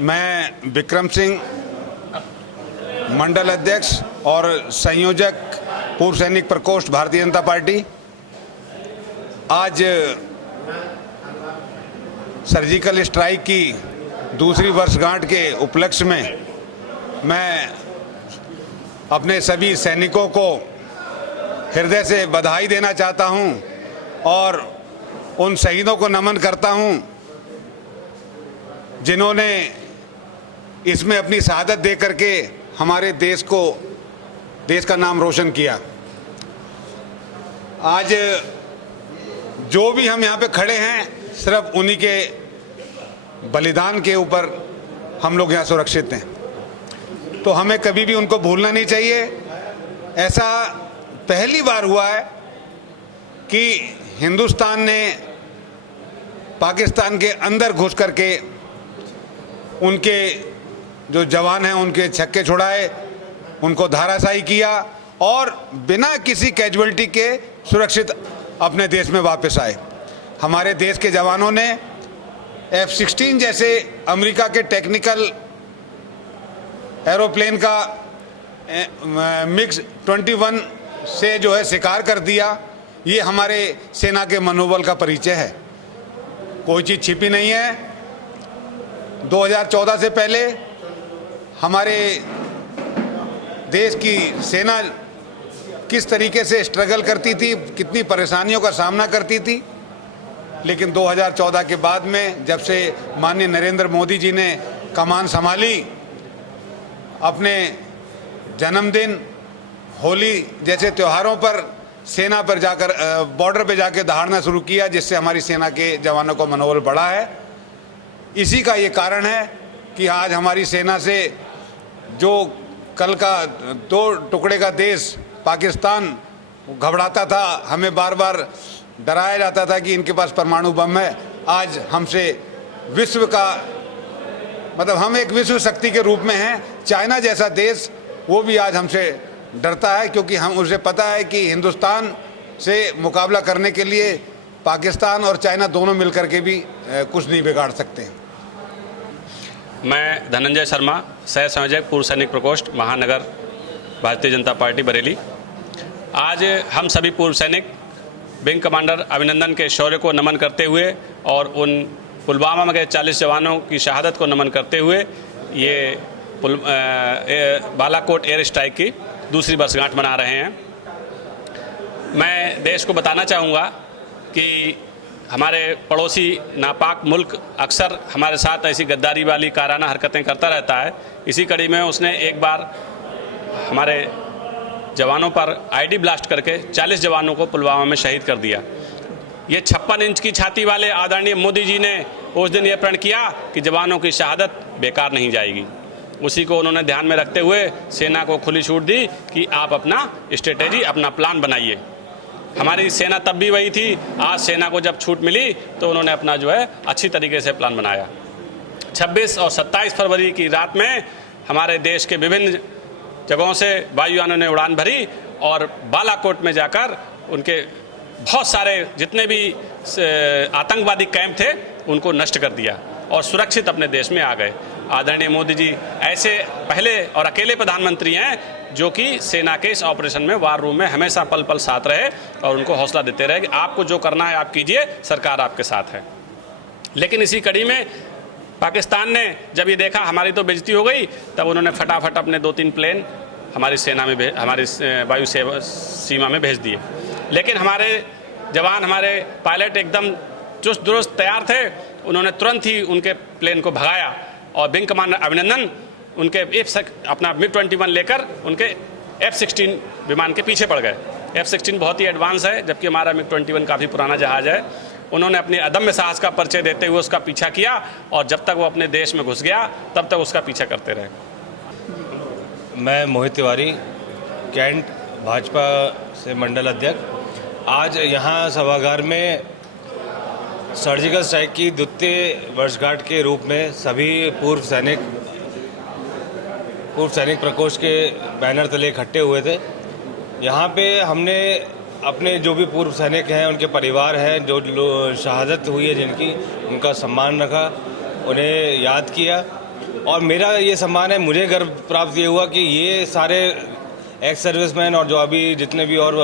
मैं विक्रम सिंह, मंडल अध्यक्ष और संयोजक पूर्व सैनिक प्रकोष्ठ भारतीय जनता पार्टी, आज सर्जिकल स्ट्राइक की दूसरी वर्षगांठ के उपलक्ष्य में मैं अपने सभी सैनिकों को हृदय से बधाई देना चाहता हूं और उन शहीदों को नमन करता हूं जिन्होंने इसमें अपनी शहादत दे करके हमारे देश का नाम रोशन किया। आज जो भी हम यहाँ पे खड़े हैं, सिर्फ उन्हीं के बलिदान के ऊपर हम लोग यहाँ सुरक्षित हैं, तो हमें कभी भी उनको भूलना नहीं चाहिए। ऐसा पहली बार हुआ है कि हिंदुस्तान ने पाकिस्तान के अंदर घुस करके उनके जो जवान हैं उनके छक्के छुड़ाए, उनको धराशायी किया और बिना किसी कैजुअल्टी के सुरक्षित अपने देश में वापस आए। हमारे देश के जवानों ने F-16 जैसे अमेरिका के टेक्निकल एरोप्लेन का MiG-21 से जो है शिकार कर दिया। ये हमारे सेना के मनोबल का परिचय है, कोई चीज़ छिपी नहीं है। 2014 से पहले हमारे देश की सेना किस तरीके से स्ट्रगल करती थी, कितनी परेशानियों का सामना करती थी, लेकिन 2014 के बाद में जब से माननीय नरेंद्र मोदी जी ने कमान संभाली, अपने जन्मदिन, होली जैसे त्योहारों पर सेना पर जाकर बॉर्डर पे जाकर दहाड़ना शुरू किया, जिससे हमारी सेना के जवानों का मनोबल बढ़ा है। इसी का ये कारण है कि आज हमारी सेना से जो कल का दो टुकड़े का देश पाकिस्तान घबराता था, हमें बार बार डराया जाता था कि इनके पास परमाणु बम है, आज हमसे विश्व का मतलब हम एक विश्व शक्ति के रूप में हैं। चाइना जैसा देश वो भी आज हमसे डरता है, क्योंकि हम उसे पता है कि हिंदुस्तान से मुकाबला करने के लिए पाकिस्तान और चाइना दोनों मिलकर के भी कुछ नहीं बिगाड़ सकते। मैं धनंजय शर्मा, सह संयोजक पूर्व सैनिक प्रकोष्ठ महानगर भारतीय जनता पार्टी बरेली। आज हम सभी पूर्व सैनिक विंग कमांडर अभिनंदन के शौर्य को नमन करते हुए और उन पुलवामा के 40 जवानों की शहादत को नमन करते हुए ये बालाकोट एयर स्ट्राइक की दूसरी वर्षगांठ मना रहे हैं। मैं देश को बताना चाहूँगा कि हमारे पड़ोसी नापाक मुल्क अक्सर हमारे साथ ऐसी गद्दारी वाली काराना हरकतें करता रहता है। इसी कड़ी में उसने एक बार हमारे जवानों पर आईडी ब्लास्ट करके 40 जवानों को पुलवामा में शहीद कर दिया। ये 56 इंच की छाती वाले आदरणीय मोदी जी ने उस दिन ये प्रण किया कि जवानों की शहादत बेकार नहीं जाएगी। उसी को उन्होंने ध्यान में रखते हुए सेना को खुली छूट दी कि आप अपना स्ट्रेटेजी, अपना प्लान बनाइए। हमारी सेना तब भी वही थी। आज सेना को जब छूट मिली तो उन्होंने अपना जो है अच्छी तरीके से प्लान बनाया। 26 और 27 फरवरी की रात में हमारे देश के विभिन्न जगहों से वायुयानों ने उड़ान भरी और बालाकोट में जाकर उनके बहुत सारे जितने भी आतंकवादी कैंप थे उनको नष्ट कर दिया और सुरक्षित अपने देश में आ गए। आदरणीय मोदी जी ऐसे पहले और अकेले प्रधानमंत्री हैं जो कि सेना के इस ऑपरेशन में, वार रूम में हमेशा पल पल साथ रहे और उनको हौसला देते रहे कि आपको जो करना है आप कीजिए, सरकार आपके साथ है। लेकिन इसी कड़ी में पाकिस्तान ने जब ये देखा हमारी तो बेइज्जती हो गई, तब उन्होंने फटाफट अपने 2-3 प्लेन हमारी सेना में हमारी वायु सीमा में भेज दिए। लेकिन हमारे जवान, हमारे पायलट एकदम चुस्त दुरुस्त तैयार थे। उन्होंने तुरंत ही उनके प्लेन को भगाया और विंग कमांडर अभिनंदन उनके अपना MiG-21 लेकर उनके F-16 विमान के पीछे पड़ गए। F-16 बहुत ही एडवांस है, जबकि हमारा MiG-21 काफ़ी पुराना जहाज़ है। उन्होंने अपनी अदम्य साहस का परिचय देते हुए उसका पीछा किया और जब तक वो अपने देश में घुस गया तब तक उसका पीछा करते रहे। मैं मोहित तिवारी, कैंट भाजपा से मंडल अध्यक्ष। आज यहाँ सभागार में सर्जिकल स्ट्राइक की द्वितीय वर्षगांठ के रूप में सभी पूर्व सैनिक प्रकोष्ठ के बैनर तले इकट्ठे हुए थे। यहाँ पे हमने अपने जो भी पूर्व सैनिक हैं, उनके परिवार हैं, जो शहादत हुई है जिनकी, उनका सम्मान रखा, उन्हें याद किया और मेरा ये सम्मान है, मुझे गर्व प्राप्त ये हुआ कि ये सारे एक्स सर्विसमैन और जो अभी जितने भी और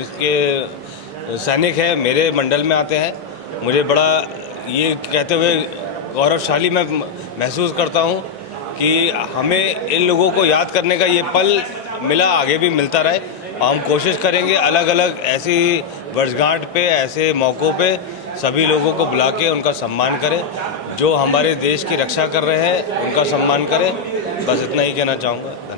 इसके सैनिक हैं मेरे मंडल में आते हैं। मुझे बड़ा ये कहते हुए गौरवशाली मैं महसूस करता हूँ कि हमें इन लोगों को याद करने का ये पल मिला, आगे भी मिलता रहे। और हम कोशिश करेंगे अलग अलग ऐसी वर्षगांठ पे, ऐसे मौक़ों पे सभी लोगों को बुला के उनका सम्मान करें। जो हमारे देश की रक्षा कर रहे हैं उनका सम्मान करें। बस इतना ही कहना चाहूँगा।